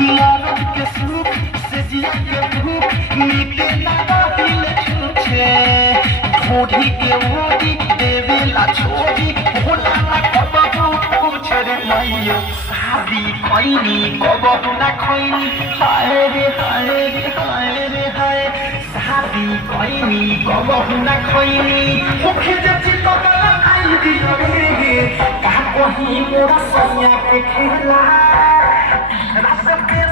मरद के सुख से जिया के भूख मिटे ना दिल छूछे ढोढ़ी के ओढ़ी देवेला छोड़ी भोला ना कबहू पूछ रे मैयो शादी खैनी कबहू ना खैनी हाय रे हाय रे हाय रे हाय शादी खैनी कबहू ना खैनी मुखे जति कबला आई दिल रे का कहीं मोरा सैया के खेला रस के